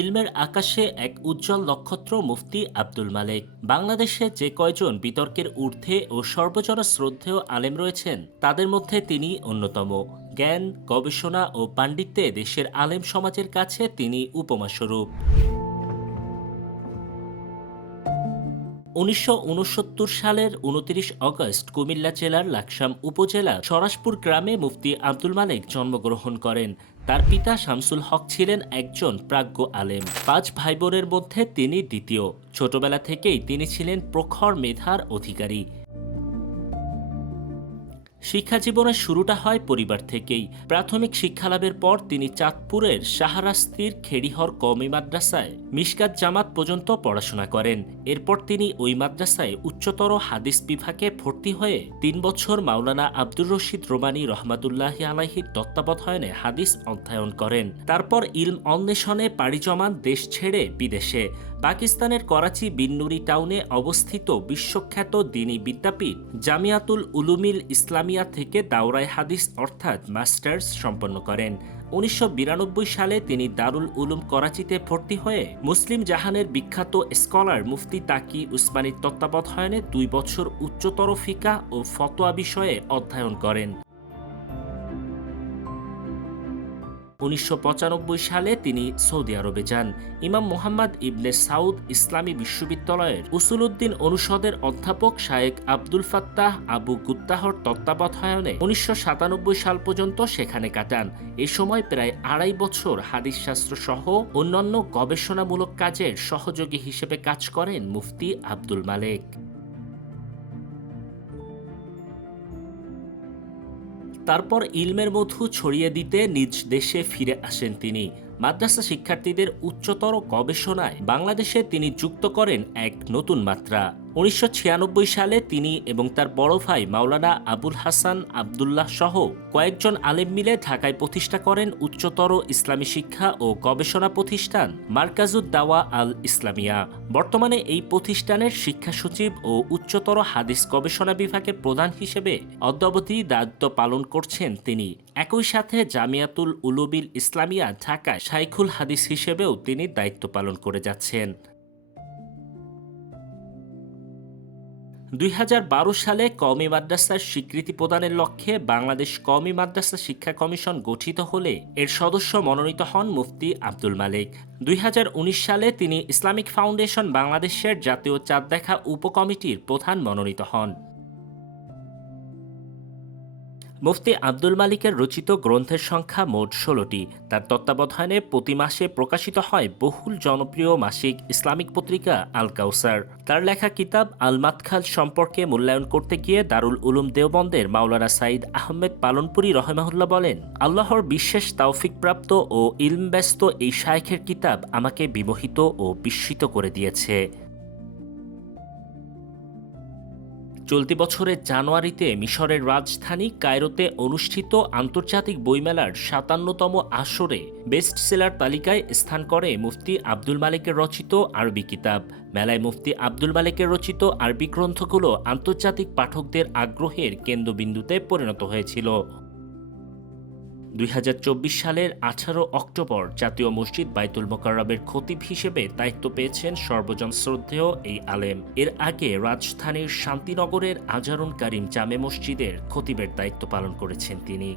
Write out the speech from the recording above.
ইলমের আকাশে এক উজ্জ্বল নক্ষত্র মুফতি আব্দুল মালেক। বাংলাদেশে যে কয়জন বিতর্কের ঊর্ধ্বে ও সর্বজন শ্রদ্ধেয় আলেম রয়েছেন তাদের মধ্যে তিনি অন্যতম। জ্ঞান, গবেষণা ও পাণ্ডিত্যে দেশের আলেম সমাজের কাছে তিনি উপমাস্বরূপ। ১৯৬৯ সালের ২৯ আগস্ট কুমিল্লা জেলার লাকসাম উপজেলার সরাসপুর গ্রামে মুফতি আব্দুল মালেক জন্মগ্রহণ করেন। তার পিতা শামসুল হক ছিলেন একজন প্রাজ্ঞ আলেম। ৫ ভাইবোনের মধ্যে তিনি দ্বিতীয়। ছোটবেলা থেকেই তিনি ছিলেন প্রখর মেধার অধিকারী। শিক্ষা জীবনের শুরুটা হয় পরিবার থেকেই। প্রাথমিক শিক্ষালাভের পর তিনি চাঁদপুরের শাহরাস্তির খেড়িহর কওমি মাদ্রাসায় মিশকাত জামাত পর্যন্ত পড়াশোনা করেন। এরপর তিনি ওই মাদ্রাসায় উচ্চতর হাদিস বিভাগে ভর্তি হয়ে ৩ বছর মাওলানা আব্দুর রশিদ রোমানী রহমাতুল্লাহি আলাইহির তত্ত্বাবধানে হাদিস অধ্যয়ন করেন। তারপর ইলম অন্বেষণে পাড়ি জমান দেশ ছেড়ে বিদেশে। পাকিস্তানের করাচি বিন্নুরি টাউনে অবস্থিত বিশ্বখ্যাত দ্বীনি বিদ্যাপীঠ জামিয়াতুল উলুমিল ইসলামিয়া থেকে দাওরায়ে হাদিস অর্থাৎ মাস্টার্স সম্পন্ন করেন। ১৯৯২ সালে তিনি দারুল উলুম করাচিতে ভর্তি হয়ে মুসলিম জাহানের বিখ্যাত স্কলার মুফতি তাকি উসমানীর তত্ত্বাবধানে ২ বছর উচ্চতর ফিকাহ ও ফতোয়া বিষয়ে অধ্যয়ন করেন। ১৯৯৫ সালে তিনি সৌদি আরবে যান। ইমাম মুহাম্মদ ইবনে সাউদ ইসলামী বিশ্ববিদ্যালয়ের উসুলউদ্দিন অনুষদের অধ্যাপক শায়েখ আব্দুল ফাত্তাহ আবু গুত্তাহর তত্ত্বাবধানে ১৯৯৭ সাল পর্যন্ত সেখানে কাটান। এ সময় প্রায় ২.৫ বছর হাদিস শাস্ত্র সহ অন্যান্য গবেষণামূলক কাজের সহযোগী হিসেবে কাজ করেন মুফতি আব্দুল মালেক। তারপর ইলমের মধু ছড়িয়ে দিতে নিজ দেশে ফিরে আসেন তিনি। মাদ্রাসা শিক্ষার্থীদের উচ্চতর গবেষণায় বাংলাদেশে তিনি যুক্ত করেন এক নতুন মাত্রা। ১৯৯৬ সালে তিনি এবং তার বড় ভাই মাওলানা আবুল হাসান আবদুল্লাহ সহ কয়েকজন আলেম মিলে ঢাকায় প্রতিষ্ঠা করেন উচ্চতর ইসলামী শিক্ষা ও গবেষণা প্রতিষ্ঠান মারকাজুদ দাওয়া আল ইসলামিয়া। বর্তমানে এই প্রতিষ্ঠানের শিক্ষা সচিব ও উচ্চতর হাদিস গবেষণা বিভাগের প্রধান হিসেবে অদ্যাবধি দায়িত্ব পালন করছেন তিনি। একই সাথে জামিয়াতুল উলুমিল ইসলামিয়া ঢাকায় শাইখুল হাদিস হিসেবেও তিনি দায়িত্ব পালন করে যাচ্ছেন। ২০১২ সালে কওমি মাদ্রাসার স্বীকৃতি প্রদানের লক্ষ্যে বাংলাদেশ কওমি মাদ্রাসা শিক্ষা কমিশন গঠিত হলে এর সদস্য মনোনীত হন মুফতি আব্দুল মালেক। ২০১৯ সালে তিনি ইসলামিক ফাউন্ডেশন বাংলাদেশের জাতীয় চাঁদ দেখা উপকমিটির প্রধান মনোনীত হন। মুফতি আব্দুল মালিকের রচিত গ্রন্থের সংখ্যা মোট ১৬টি। তার তত্ত্বাবধানে প্রতি মাসে প্রকাশিত হয় বহুল জনপ্রিয় মাসিক ইসলামিক পত্রিকা আল কাউসার। তার লেখা কিতাব আল মাদখাল সম্পর্কে মূল্যায়ন করতে গিয়ে দারুল উলুম দেওবন্দের মাওলানা সাইদ আহমেদ পালনপুরি রহমাহুল্লাহ বলেন, আল্লাহর বিশেষ তাওফিকপ্রাপ্ত ও ইলমব্যস্ত এই শায়খের কিতাব আমাকে বিমোহিত ও বিস্মিত করে দিয়েছে। চলতি বছরের জানুয়ারিতে মিশরের রাজধানী কায়রোতে অনুষ্ঠিত আন্তর্জাতিক বইমেলার ৫৭তম আসরে বেস্ট সেলার তালিকায় স্থান করে মুফতি আব্দুল মালেকের রচিত আরবি কিতাব। মেলায় মুফতি আব্দুল মালেকের রচিত আরবি গ্রন্থগুলো আন্তর্জাতিক পাঠকদের আগ্রহের কেন্দ্রবিন্দুতে পরিণত হয়েছিল। ২০২৪ সালের ১৮ অক্টোবর জাতীয় মসজিদ বাইতুল মোকাররমের খতিব হিসেবে দায়িত্ব পেয়েছেন সর্বজন শ্রদ্ধেয় এই আলেম। এর আগে রাজধানীর শান্তিনগরের আজারুন কারিম জামে মসজিদের খতিবের দায়িত্ব পালন করেছেন তিনি।